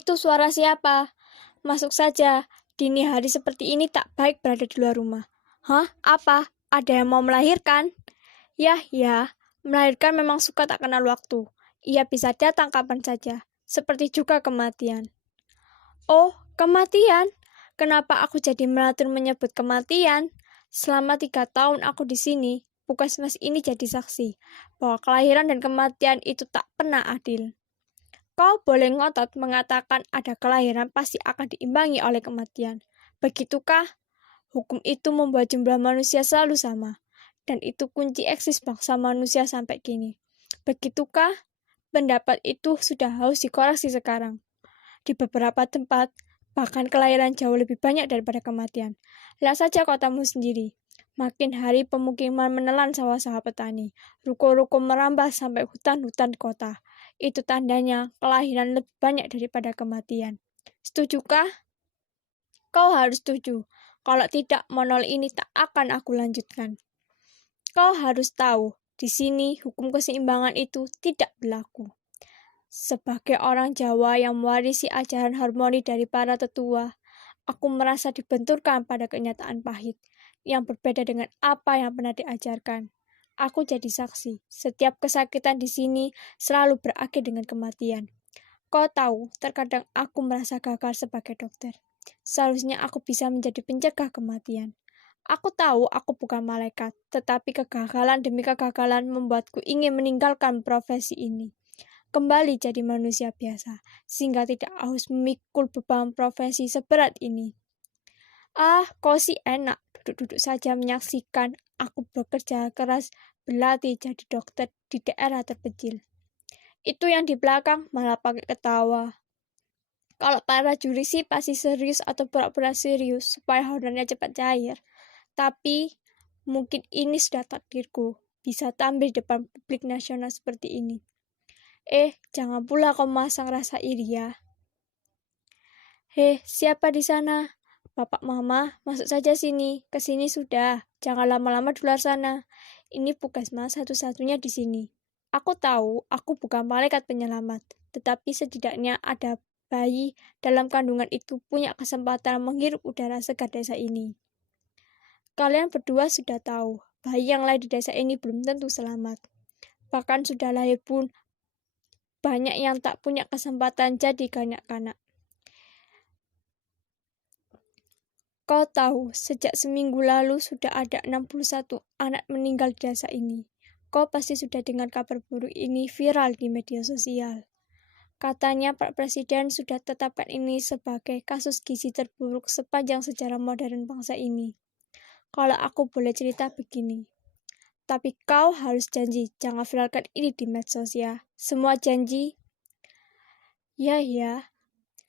Itu suara siapa? Masuk saja. Dini hari seperti ini tak baik berada di luar rumah. Hah? Apa? Ada yang mau melahirkan? Ya. Melahirkan memang suka tak kenal waktu. Ia bisa datang kapan saja. Seperti juga kematian. Oh, kematian? Kenapa aku jadi melatur menyebut kematian? Selama 3 tahun aku di sini, Puskesmas ini jadi saksi bahwa kelahiran dan kematian itu tak pernah adil. Kau boleh ngotot mengatakan ada kelahiran pasti akan diimbangi oleh kematian. Begitukah? Hukum itu membuat jumlah manusia selalu sama. Dan itu kunci eksis bangsa manusia sampai kini. Begitukah? Pendapat itu sudah harus dikoreksi sekarang. Di beberapa tempat, bahkan kelahiran jauh lebih banyak daripada kematian. Lihat saja kotamu sendiri. Makin hari pemukiman menelan sawah-sawah petani. Ruko-ruko merambah sampai hutan-hutan kota. Itu tandanya kelahiran lebih banyak daripada kematian. Setujukah? Kau harus setuju. Kalau tidak, monol ini tak akan aku lanjutkan. Kau harus tahu, di sini hukum keseimbangan itu tidak berlaku. Sebagai orang Jawa yang mewarisi ajaran harmoni dari para tetua, aku merasa dibenturkan pada kenyataan pahit yang berbeda dengan apa yang pernah diajarkan. Aku jadi saksi, setiap kesakitan di sini selalu berakhir dengan kematian. Kau tahu, terkadang aku merasa gagal sebagai dokter. Seharusnya aku bisa menjadi pencegah kematian. Aku tahu aku bukan malaikat, tetapi kegagalan demi kegagalan membuatku ingin meninggalkan profesi ini. Kembali jadi manusia biasa, sehingga tidak harus memikul beban profesi seberat ini. Kau sih enak, duduk-duduk saja menyaksikan aku bekerja keras berlatih jadi dokter di daerah terpencil. Itu yang di belakang malah pakai ketawa. Kalau para juri sih pasti serius atau pura-pura serius supaya honornya cepat cair. Tapi mungkin ini sudah takdirku, bisa tampil di depan publik nasional seperti ini. Jangan pula kau masang rasa iri ya. Siapa di sana? Bapak Mama, masuk saja sini. Kesini sudah. Jangan lama-lama di luar sana. Ini Puskesmas satu-satunya di sini. Aku tahu aku bukan malaikat penyelamat, tetapi setidaknya ada bayi dalam kandungan itu punya kesempatan menghirup udara segar desa ini. Kalian berdua sudah tahu, bayi yang lahir di desa ini belum tentu selamat. Bahkan sudah lahir pun banyak yang tak punya kesempatan jadi kanak-kanak. Kau tahu, sejak seminggu lalu sudah ada 61 anak meninggal di desa ini. Kau pasti sudah dengar kabar buruk ini viral di media sosial. Katanya Pak Presiden sudah tetapkan ini sebagai kasus gizi terburuk sepanjang sejarah modern bangsa ini. Kalau aku boleh cerita begini. Tapi kau harus janji, jangan viralkan ini di medsos ya. Semua janji. Ya,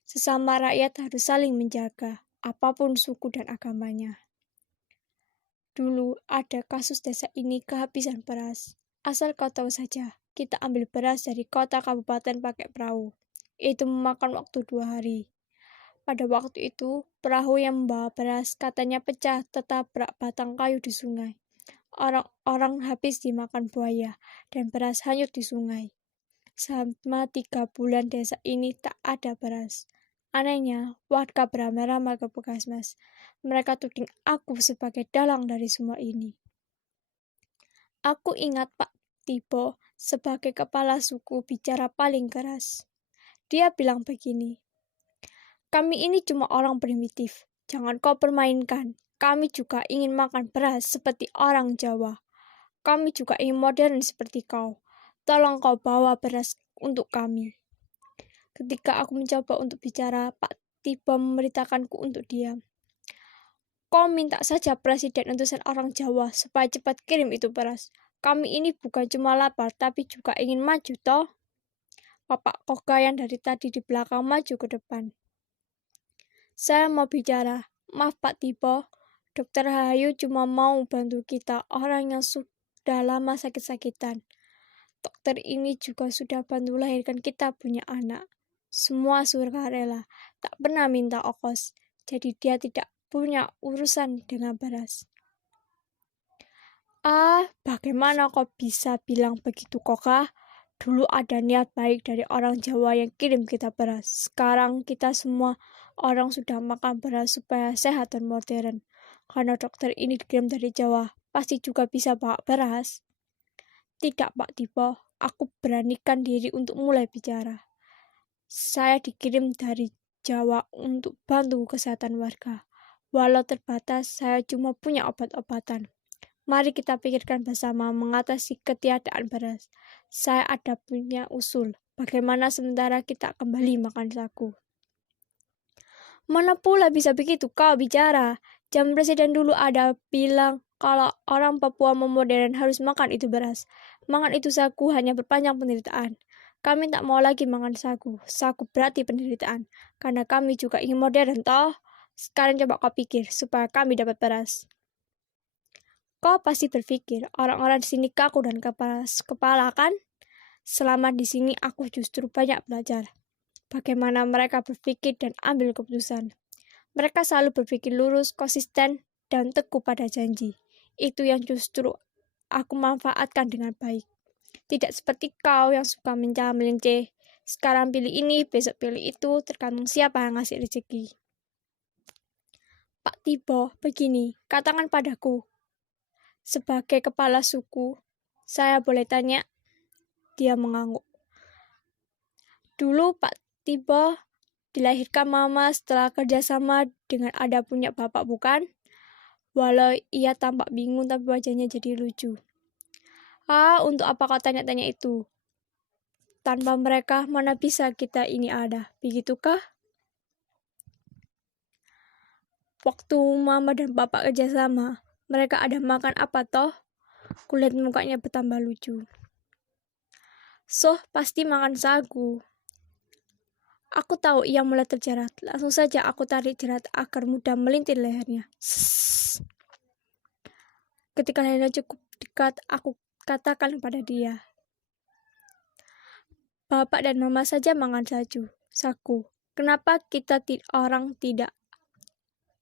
sesama rakyat harus saling menjaga, apapun suku dan agamanya. Dulu ada kasus desa ini kehabisan beras. Asal kau tahu saja, kita ambil beras dari kota kabupaten pakai perahu. Itu memakan waktu 2 hari. Pada waktu itu, perahu yang membawa beras katanya pecah tertabrak batang kayu di sungai. Orang-orang habis dimakan buaya dan beras hanyut di sungai. Selama 3 bulan desa ini tak ada beras. Anehnya, warga beramai-ramai ke Puskesmas. Mereka tuding aku sebagai dalang dari semua ini. Aku ingat Pak Tibo sebagai kepala suku bicara paling keras. Dia bilang begini, kami ini cuma orang primitif, jangan kau permainkan. Kami juga ingin makan beras seperti orang Jawa. Kami juga ingin modern seperti kau. Tolong kau bawa beras untuk kami. Ketika aku mencoba untuk bicara, Pak Tibo memerintahkanku untuk diam. Kau minta saja presiden utusan orang Jawa supaya cepat kirim itu beras. Kami ini bukan cuma lapar, tapi juga ingin maju, toh. Bapak Koga yang dari tadi di belakang maju ke depan. Saya mau bicara. Maaf Pak Tibo, Dokter Rahayu cuma mau bantu kita, orang yang sudah lama sakit-sakitan. Dokter ini juga sudah bantu lahirkan kita punya anak. Semua sukarela, tak pernah minta ongkos, jadi dia tidak punya urusan dengan beras. Bagaimana kau bisa bilang begitu, Koka? Dulu ada niat baik dari orang Jawa yang kirim kita beras. Sekarang kita semua orang sudah makan beras supaya sehat dan modern. Karena dokter ini dikirim dari Jawa, pasti juga bisa bawa beras. Tidak, Pak Tibo. Aku beranikan diri untuk mulai bicara. Saya dikirim dari Jawa untuk bantu kesehatan warga. Walau terbatas, saya cuma punya obat-obatan. Mari kita pikirkan bersama mengatasi ketiadaan beras. Saya ada punya usul. Bagaimana sementara kita kembali makan sagu? Mana pula bisa begitu kau bicara? Jam presiden dulu ada bilang kalau orang Papua mau modern harus makan itu beras. Makan itu sagu hanya berpanjang penderitaan. Kami tak mau lagi makan sagu. Sagu berarti penderitaan. Karena kami juga ingin modern toh. Sekarang coba kau pikir supaya kami dapat beras. Kau pasti berpikir orang-orang di sini kaku dan kepala kan? Selama di sini aku justru banyak belajar bagaimana mereka berpikir dan ambil keputusan. Mereka selalu berpikir lurus, konsisten, dan teguh pada janji. Itu yang justru aku manfaatkan dengan baik. Tidak seperti kau yang suka mencah-melincah. Sekarang pilih ini, besok pilih itu, tergantung siapa yang ngasih rezeki. Pak Tibo, begini, katakan padaku. Sebagai kepala suku, saya boleh tanya? Dia mengangguk. Dulu Pak Tibo dilahirkan mama setelah kerjasama dengan ada punya bapak bukan? Walau ia tampak bingung tapi wajahnya jadi lucu. Untuk apa kau tanya-tanya itu? Tanpa mereka mana bisa kita ini ada, begitukah? Waktu mama dan bapak kerjasama, mereka ada makan apa toh? Kulihat mukanya bertambah lucu. Pasti makan sagu. Aku tahu ia mulai terjerat. Langsung saja aku tarik jerat agar mudah melintir lehernya. Ketika lehernya cukup dekat, aku katakan pada dia. Bapak dan mama saja makan sagu. Kenapa kita orang tidak?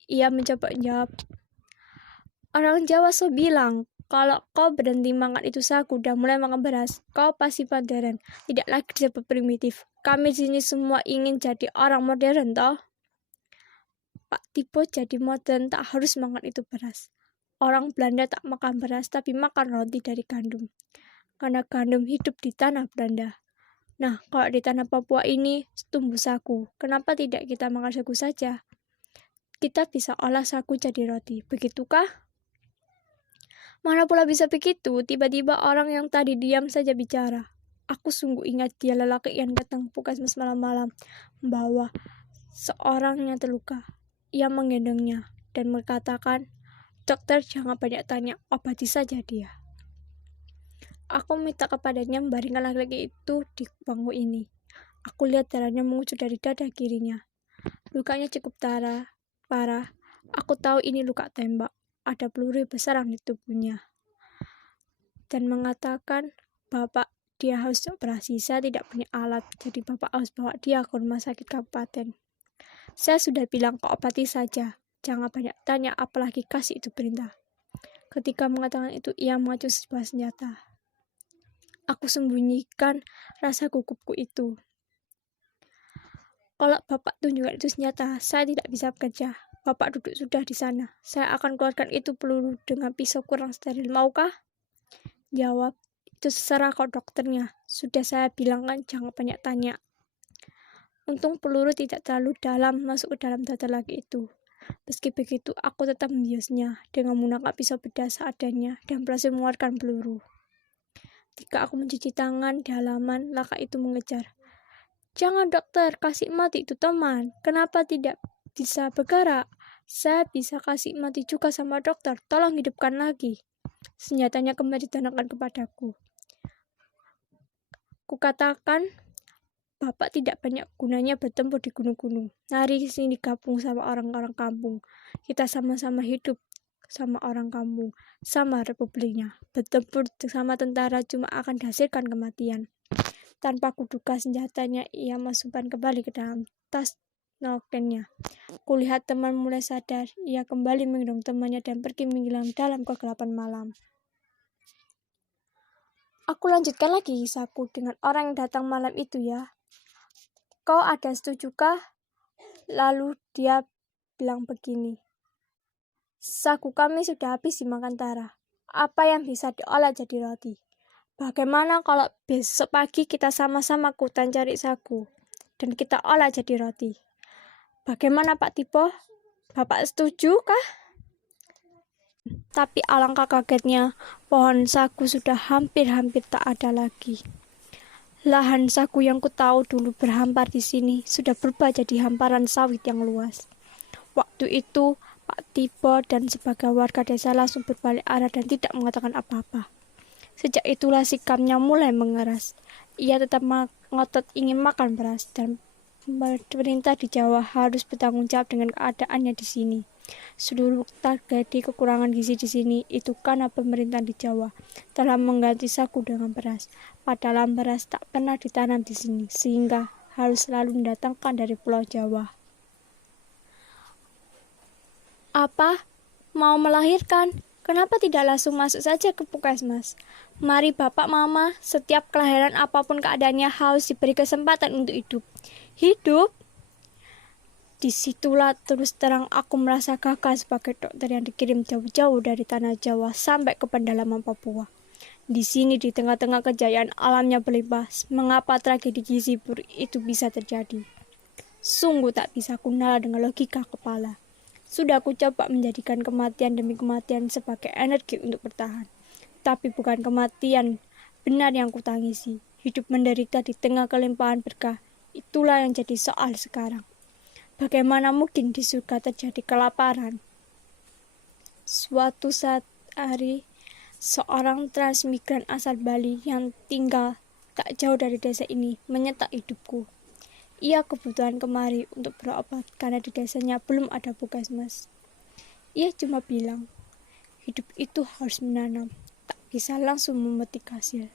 Ia mencoba menjawab. Orang Jawa bilang, kalau kau berhenti makan itu sagu dan mulai makan beras, kau pasti modern. Tidak lagi disebut primitif. Kami di sini semua ingin jadi orang modern, toh? Pak Tibo jadi modern tak harus makan itu beras. Orang Belanda tak makan beras tapi makan roti dari gandum. Karena gandum hidup di tanah Belanda. Nah, kalau di tanah Papua ini tumbuh sagu, kenapa tidak kita makan sagu saja? Kita bisa olah sagu jadi roti, begitukah? Mana pula bisa begitu, tiba-tiba orang yang tadi diam saja bicara. Aku sungguh ingat dia lelaki yang datang puskesmas malam-malam, membawa seorang yang terluka. Ia menggendongnya dan mengatakan, dokter jangan banyak tanya, obati saja dia. Aku minta kepadanya membaringkan laki-laki itu di bangku ini. Aku lihat darahnya mengucur dari dada kirinya. Lukanya cukup parah. Aku tahu ini luka tembak. Ada peluru besar di tubuhnya. Dan mengatakan, Bapak, dia harus operasi. Saya tidak punya alat, jadi Bapak harus bawa dia ke rumah sakit kabupaten. Saya sudah bilang kau obati saja. Jangan banyak tanya, apalagi kasih itu perintah. Ketika mengatakan itu, ia mengacu sebuah senjata. Aku sembunyikan rasa gugupku itu. Kalau Bapak tunjukkan itu senjata, saya tidak bisa bekerja. Bapak duduk sudah di sana. Saya akan keluarkan itu peluru dengan pisau kurang steril. Maukah? Jawab, itu terserah kau dokternya. Sudah saya bilang kan jangan banyak tanya. Untung peluru tidak terlalu dalam masuk ke dalam dada laki itu. Meski begitu, aku tetap membiusnya dengan menggunakan pisau bedah seadanya dan berhasil mengeluarkan peluru. Ketika aku mencuci tangan di halaman, laka itu mengejar. Jangan dokter, kasih mati itu teman. Kenapa tidak bisa bergerak? Saya bisa kasih mati juga sama dokter. Tolong hidupkan lagi. Senjatanya kembali ditendangkan kepadaku. Kukatakan, Bapak tidak banyak gunanya bertempur di gunung-gunung. Mari sini gabung sama orang-orang kampung. Kita sama-sama hidup sama orang kampung, sama republiknya. Bertempur sama tentara cuma akan dihasilkan kematian. Tanpa kuduga senjatanya, ia masukkan kembali ke dalam tas nokennya. Kulihat teman mulai sadar, ia kembali menggendong temannya dan pergi menghilang dalam kegelapan malam. Aku lanjutkan lagi kisahku dengan orang yang datang malam itu ya. Kau ada setujukah? Lalu dia bilang begini. Sagu kami sudah habis dimakan Tara. Apa yang bisa diolah jadi roti? Bagaimana kalau besok pagi kita sama-sama ke hutan cari sagu dan kita olah jadi roti? Bagaimana Pak Tipo? Bapak setuju kah? Tapi alangkah kagetnya, pohon sagu sudah hampir-hampir tak ada lagi. Lahan sagu yang ku tahu dulu berhampar di sini sudah berubah jadi hamparan sawit yang luas. Waktu itu, Pak Tipo dan sebagai warga desa langsung berbalik arah dan tidak mengatakan apa-apa. Sejak itulah sikapnya mulai mengeras. Ia tetap ngotot ingin makan beras dan pemerintah di Jawa harus bertanggung jawab dengan keadaannya di sini. Seluruh tragedi kekurangan gizi di sini itu karena pemerintah di Jawa telah mengganti sagu dengan beras. Padahal beras tak pernah ditanam di sini, sehingga harus selalu mendatangkan dari Pulau Jawa. Apa? Mau melahirkan? Kenapa tidak langsung masuk saja ke puskesmas? Mari Bapak Mama, setiap kelahiran apapun keadaannya harus diberi kesempatan untuk hidup. Hidup? Disitulah terus terang aku merasa gagal sebagai dokter yang dikirim jauh-jauh dari tanah Jawa sampai ke pedalaman Papua. Di sini di tengah-tengah kejayaan alamnya berlimpah, mengapa tragedi gizi buruk itu bisa terjadi? Sungguh tak bisa kunala dengan logika kepala. Sudah aku coba menjadikan kematian demi kematian sebagai energi untuk bertahan. Tapi bukan kematian benar yang kutangisi. Hidup menderita di tengah kelimpahan berkah. Itulah yang jadi soal sekarang. Bagaimana mungkin di surga terjadi kelaparan? Suatu saat hari, seorang transmigran asal Bali yang tinggal tak jauh dari desa ini menyetak hidupku. Ia kebutuhan kemari untuk berobat karena di desanya belum ada puskesmas. Ia cuma bilang, hidup itu harus menanam, tak bisa langsung memetik hasil.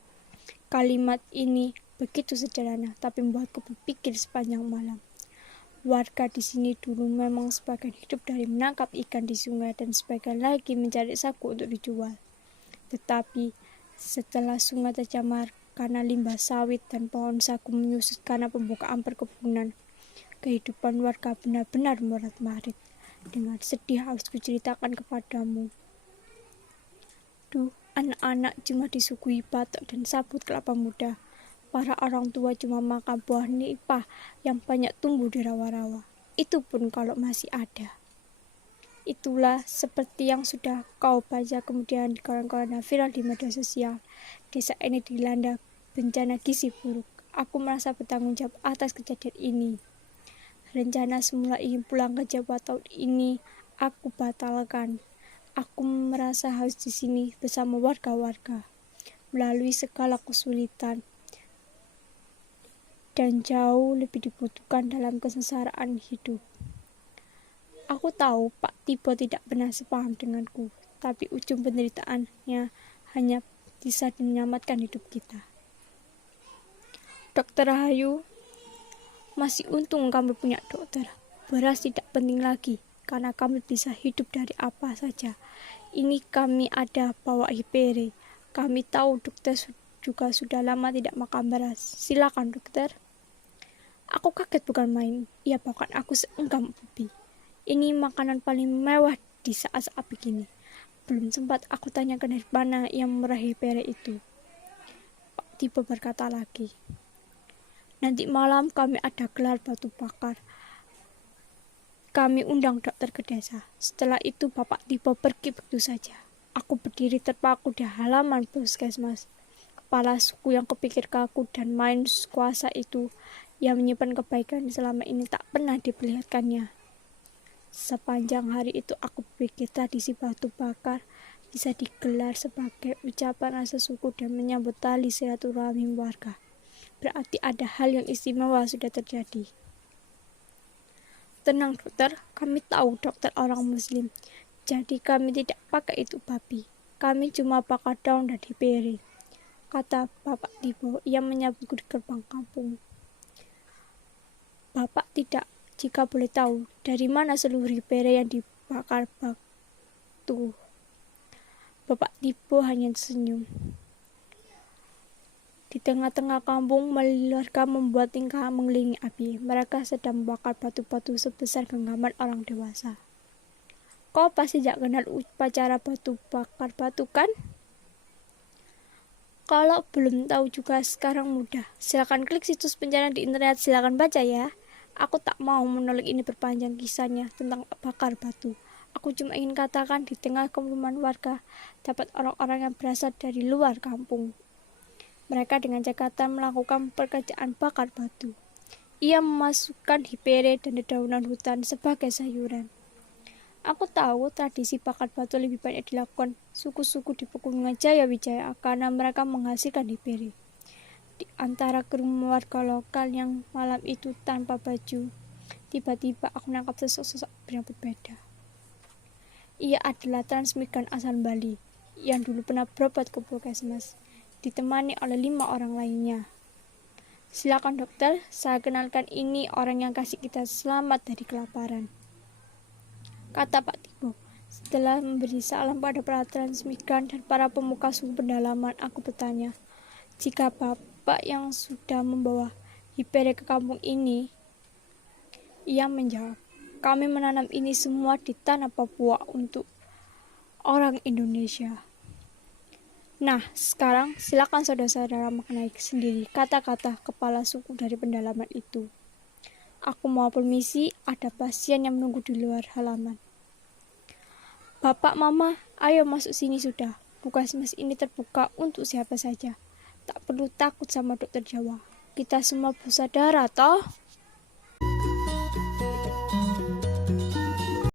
Kalimat ini begitu sederhana, tapi membuatku berpikir sepanjang malam. Warga di sini dulu memang sebagian hidup dari menangkap ikan di sungai dan sebagian lagi mencari sagu untuk dijual. Tetapi setelah sungai tercemar karena limbah sawit dan pohon sagu menyusut karena pembukaan perkebunan, kehidupan warga benar-benar morat-marit. Dengan sedih harus kuceritakan kepadamu. Anak-anak cuma disuguhi batok dan sabut kelapa muda. Para orang tua cuma makan buah nipah yang banyak tumbuh di rawa-rawa. Itu pun kalau masih ada. Itulah seperti yang sudah kau baca kemudian di koran-koran viral di media sosial. Desa ini dilanda bencana gizi buruk. Aku merasa bertanggung jawab atas kejadian ini. Rencana semula ingin pulang ke Jawa tahun ini aku batalkan. Aku merasa harus di sini bersama warga-warga. Melalui segala kesulitan dan jauh lebih dibutuhkan dalam kesengsaraan hidup. Aku tahu Pak Tipo tidak pernah sepaham denganku, tapi ujung penderitaannya hanya bisa menyelamatkan hidup kita. Dokter Rahayu, masih untung kami punya dokter. Beras tidak penting lagi, karena kami bisa hidup dari apa saja. Ini kami ada bawa hipere. Kami tahu dokter juga sudah lama tidak makan beras. Silakan dokter. Aku kaget bukan main. Ia bahkan aku seenggam ubi. Ini makanan paling mewah di saat-saat begini. Belum sempat aku tanyakan dari mana yang meraih pere itu. Pak Tipo berkata lagi. Nanti malam kami ada gelar batu bakar. Kami undang dokter ke desa. Setelah itu Bapak Tipo pergi begitu saja. Aku berdiri terpaku di halaman puskesmas. Kepala suku yang kepikir kaku dan main kuasa itu yang menyimpan kebaikan selama ini tak pernah diperlihatkannya. Sepanjang hari itu aku berpikir tradisi batu bakar bisa digelar sebagai ucapan rasa syukur dan menyambut tali silaturahmi warga. Berarti ada hal yang istimewa sudah terjadi. Tenang dokter, kami tahu dokter orang muslim. Jadi kami tidak pakai itu babi. Kami cuma pakai daun dan hipere, kata Bapak Tipo yang menyambutku di gerbang kampung. Bapak tidak, jika boleh tahu, dari mana seluruh hipere yang dibakar batu? Bapak Tipo hanya senyum. Di tengah-tengah kampung, warga membuat tingkah mengelilingi api. Mereka sedang membakar batu-batu sebesar genggaman orang dewasa. Kau pasti tidak kenal upacara batu bakar batu kan? Kalau belum tahu juga sekarang mudah. Silakan klik situs pencarian di internet, silakan baca ya. Aku tak mau menolak ini berpanjang kisahnya tentang bakar batu. Aku cuma ingin katakan di tengah kerumunan warga dapat orang-orang yang berasal dari luar kampung. Mereka dengan cekatan melakukan pekerjaan bakar batu. Ia memasukkan hipere dan dedaunan hutan sebagai sayuran. Aku tahu tradisi bakar batu lebih banyak dilakukan suku-suku di pegunungan Jayawijaya karena mereka menghasilkan hipere. Di antara kerumunan warga lokal yang malam itu tanpa baju, tiba-tiba aku menangkap sosok yang berbeda. Ia adalah transmigran asal Bali yang dulu pernah berobat ke Puskesmas, ditemani oleh 5 orang lainnya. Silakan dokter, saya kenalkan ini orang yang kasih kita selamat dari kelaparan, kata Pak Tigo. Setelah memberi salam pada para transmigran dan para pemuka suku pedalaman, aku bertanya, jika Bapak yang sudah membawa hipere ke kampung ini? Ia menjawab, kami menanam ini semua di tanah Papua untuk orang Indonesia. Nah, sekarang silakan saudara-saudara maknai sendiri kata-kata kepala suku dari pendalaman itu. Aku mau permisi, ada pasien yang menunggu di luar halaman. Bapak, Mama, ayo masuk sini sudah. Puskesmas ini terbuka untuk siapa saja. Tak perlu takut sama dokter Jawa. Kita semua bersaudara, toh?